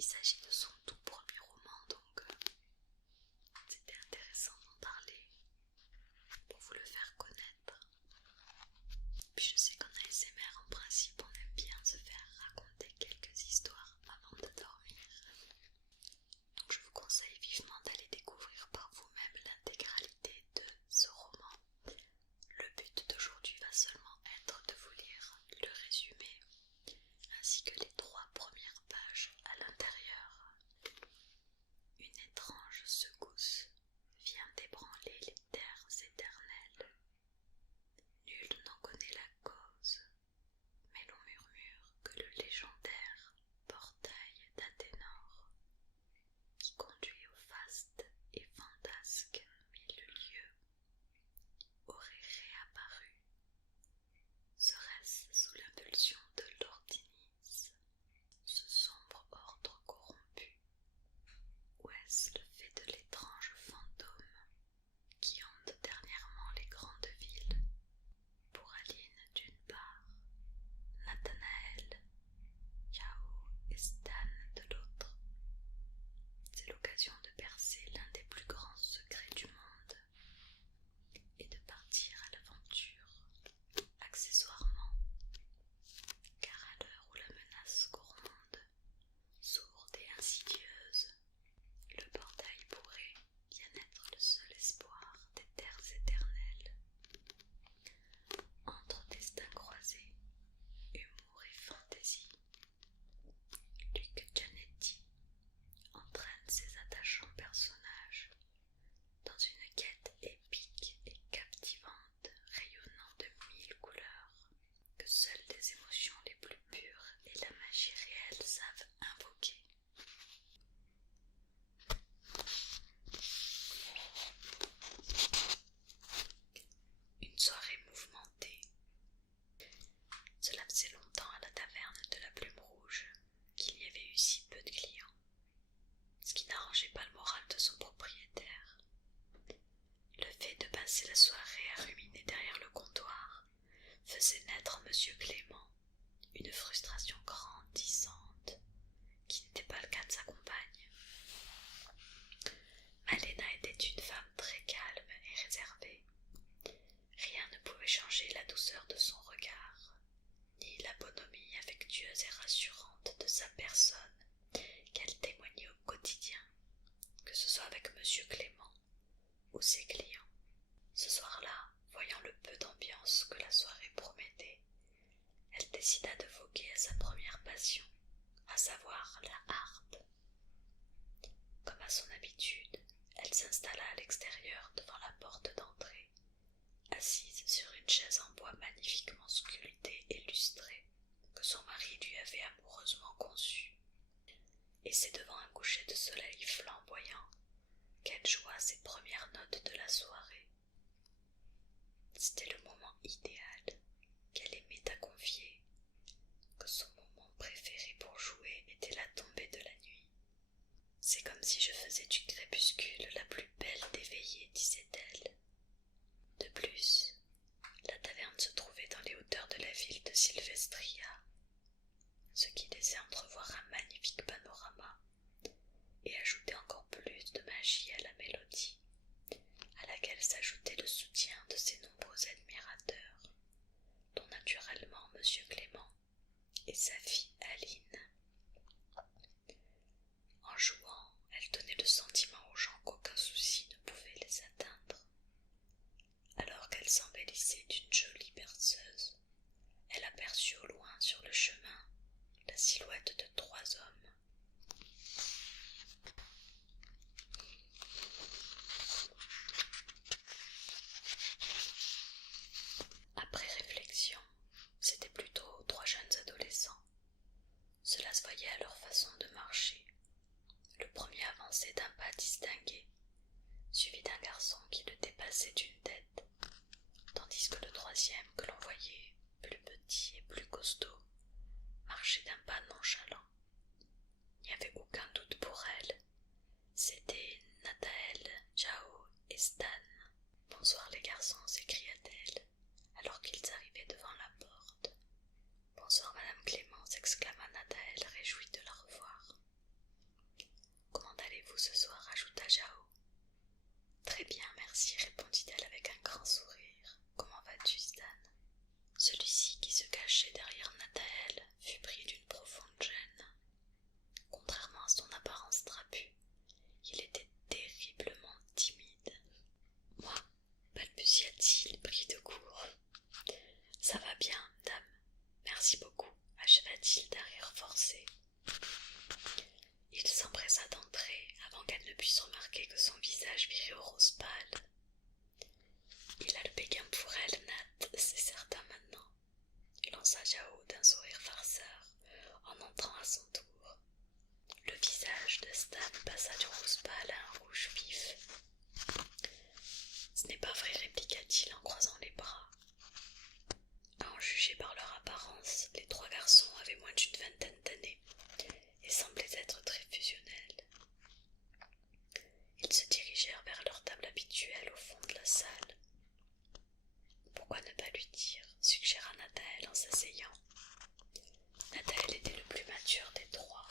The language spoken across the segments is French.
Il s'agit de son tout premier roman, donc c'était intéressant d'en parler pour vous le faire connaître. Puis je sais qu'en ASMR, en principe, on aime bien se faire raconter quelques histoires avant de dormir. Donc je vous conseille vivement d'aller découvrir par vous-même l'intégralité de ce roman. Le but d'aujourd'hui va seulement être de vous lire le résumé ainsi que les 3 premières pages à l'intérieur. Une étrange secousse vient d'ébranler les terres éternelles. Nul n'en connaît la cause, mais l'on murmure que le légendaire portail d'Athénor, qui conduit au vaste et fantasque milieu, aurait réapparu. Serait-ce sous l'impulsion de l'Ordinis, ce sombre ordre corrompu, ou est-ce le fait de l'étrange fantôme qui hante dernièrement les grandes villes? Pour Aline d'une part, Nathanaël, Yao et Stan de l'autre. C'est l'occasion de percer l'un des plus grands secrets du monde et de partir à l'aventure. Accessoirement, car à l'heure où la menace gronde, sourde et insidieuse, le portail pourrait bien être le seul espoir des terres éternelles. Entre destins croisés, humour et fantaisie, Luc Gianetti entraîne ses attachants personnages dans une quête épique et captivante, rayonnant de 1000 couleurs, que seules les émotions les plus pures et la magie réelle savent invoquer. Une soirée mouvementée. Cela faisait longtemps à la taverne de la Plume Rouge qu'il y avait eu si peu de clients, ce qui n'arrangeait pas le moral de son propriétaire. Le fait de passer la soirée à ruminer derrière le comptoir faisait naître en Monsieur Clément une frustration grandissante, qui n'était pas le cas de sa compagne. Malena était une femme très calme et réservée. Rien ne pouvait changer la douceur de son regard, ni la bonhomie affectueuse et rassurante de sa personne qu'elle témoignait au quotidien, que ce soit avec Monsieur Clément ou ses clients. Ce soir-là, voyant le peu d'ambiance que la soirée promettait, elle décida de voguer à sa première passion, à savoir la harpe. Comme à son habitude, elle s'installa à l'extérieur devant la porte d'entrée, assise sur une chaise en bois magnifiquement sculptée et lustrée que son mari lui avait amoureusement conçue. Et c'est devant un coucher de soleil flamboyant qu'elle joua ses premières notes de la soirée. C'était le moment idéal qu'elle aimait à confier, que son moment préféré pour jouer était la tombée de la nuit. C'est comme si je faisais du crépuscule la plus belle des veillées, disait-elle. De plus, la taverne se trouvait dans les hauteurs de la ville de Sylvestria, ce qui laissait entrevoir un magnifique panorama et ajoutait encore plus de magie à la mélodie, à laquelle s'ajoutait le soutien de ses nombreux admirateurs, dont naturellement Monsieur Clément et sa fille Aline. En jouant, elle donnait le sentiment aux gens qu'aucun souci ne pouvait les atteindre. Alors qu'elle s'embellissait d'une jolie berceuse, elle aperçut au loin sur le chemin la silhouette de 3 hommes. Après réflexion, c'étaient plutôt 3 jeunes adolescents. Cela se voyait à leur façon de marcher. Le premier avançait d'un pas distingué, suivi d'un garçon qui le dépassait d'une tête, tandis que le troisième, que l'on voyait plus petit et plus costaud, marchait d'un pas nonchalant. Il n'y avait aucun doute pour elle. C'était Nathanaël, Yao et Stan. « Bonsoir les garçons, s'écria-t-elle, alors qu'ils arrivaient devant la porte. « Bonsoir Madame Clément, s'exclama Nathanaël, réjoui de la revoir. regard forcé. Il s'empressa d'entrer avant qu'elle ne puisse remarquer que son visage virait au rose pâle. Il a le béguin pour elle, Nat, c'est certain maintenant, lança Jao d'un sourire farceur en entrant à son tour. Le visage de Stan passa du rose pâle à un rouge vif. Ce n'est pas vrai, répliqua-t-il en croisant les bras. À en juger par leur apparence, les trois garçons avaient moins d'une vingtaine d'années et semblaient être très fusionnels. Ils se dirigèrent vers leur table habituelle au fond de la salle. Pourquoi ne pas lui dire, suggéra Nathael en s'asseyant. Nathael était le plus mature des trois,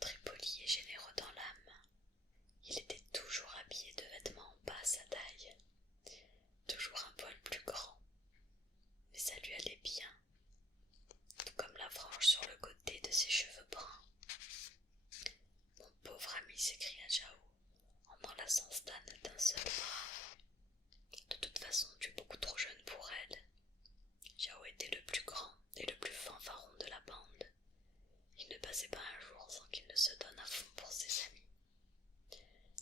très poli et généreux dans l'âme. Il était toujours habillé de vêtements en bas à sa taille, toujours un poil plus grand, mais ça lui allait bien, tout comme la frange sur le côté de ses cheveux bruns. Mon pauvre ami, s'écria Jao, en enlaçant Stan d'un seul bras. De toute façon, tu es beaucoup trop jeune pour elle. Jao était le plus grand et le plus fanfaron de la bande. Il ne passait pas un jour sans qu'il ne se donne à fond pour ses amis.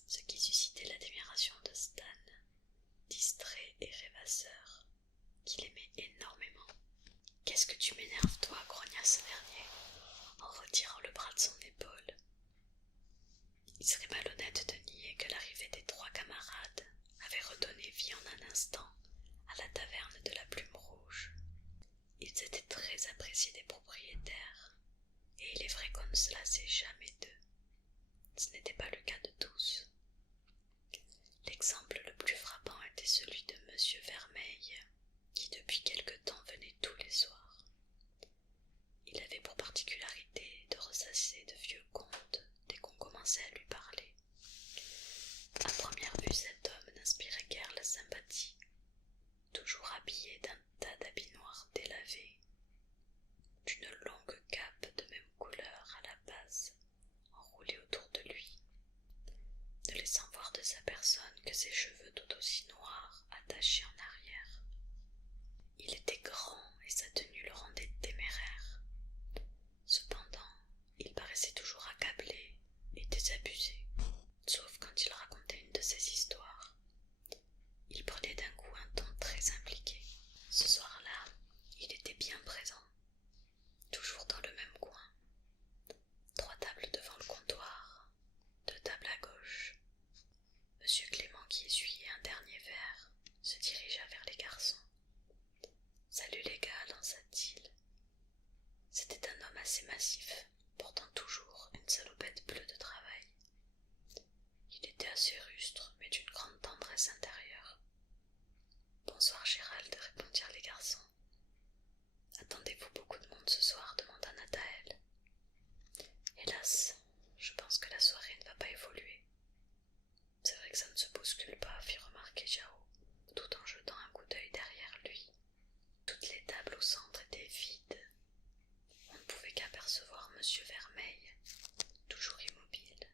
Ce qui suscitait l'admiration de Stan, distrait et rêvasseur, qu'il aimait énormément. « Qu'est-ce que tu m'énerves, toi ?» grogna ce dernier, en retirant le bras de son épaule. Il serait malhonnête de nier que l'arrivée des trois camarades avait redonné vie en un instant à la taverne de la Plume Rouge. Ils étaient très appréciés des propriétaires, et il est vrai qu'on ne se lassait jamais d'eux. Ce n'était pas le cas de tous. L'exemple le plus frappant était celui de Monsieur Vermeil, qui depuis quelque temps venait tous les soirs. Il avait pour particularité de ressasser de vieux contes dès qu'on commençait à lui parler. À première vue, cet homme n'inspirait guère la sympathie, toujours habillé d'un tas d'habits noirs délavés, d'une longue cape de même couleur à la base, enroulée autour de lui, ne laissant voir de sa personne que ses cheveux tout aussi noirs attachés en arrière. Il était grand et sa tenue le rendait téméraire. Cependant, il paraissait toujours accablé et désabusé, sauf quand il racontait une de ses histoires. Il prenait d'un coup un ton très impliqué. Ce soir-là, il était bien présent, toujours dans le même coin. 3 tables devant le comptoir, 2 tables à gauche. Monsieur Clément, qui essuyait un dernier verre, se dirigea vers les garçons. « Salut les gars » lança-t-il. C'était un homme assez massif, portant toujours une salopette bleue de travail. Il était assez rustre, mais d'une grande tendresse intérieure. « Bonsoir Gérald » répondirent les garçons. « Attendez-vous beaucoup de monde ce soir » demanda Nathael. « Hélas, je pense que la soirée ne va pas évoluer. »« C'est vrai que ça ne se bouscule pas » fit remarquer Jao, tout en jetant un coup d'œil derrière lui. Toutes les tables au centre étaient vides. On ne pouvait qu'apercevoir Monsieur Vermeil, toujours immobile,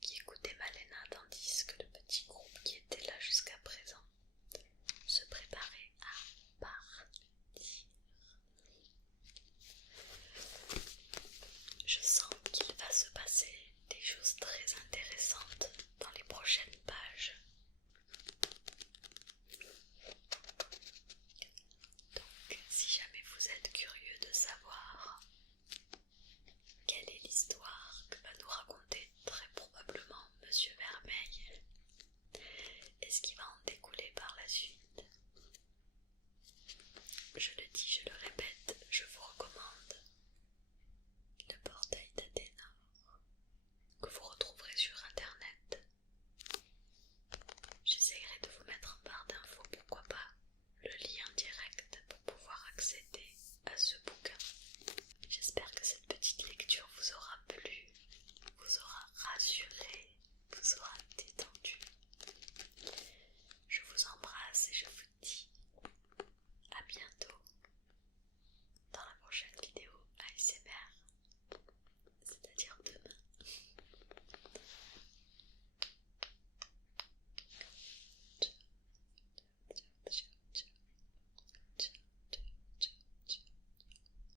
qui écoutait Malena tandis que le petit groupe qui était là jusqu'à présent se préparait à partir. Je sens qu'il va se passer des choses très intéressantes dans les prochaines pages. Donc, si jamais vous êtes curieux de savoir quelle est l'histoire que va nous raconter très probablement Monsieur Vermeil et ce qui va en découler par la suite,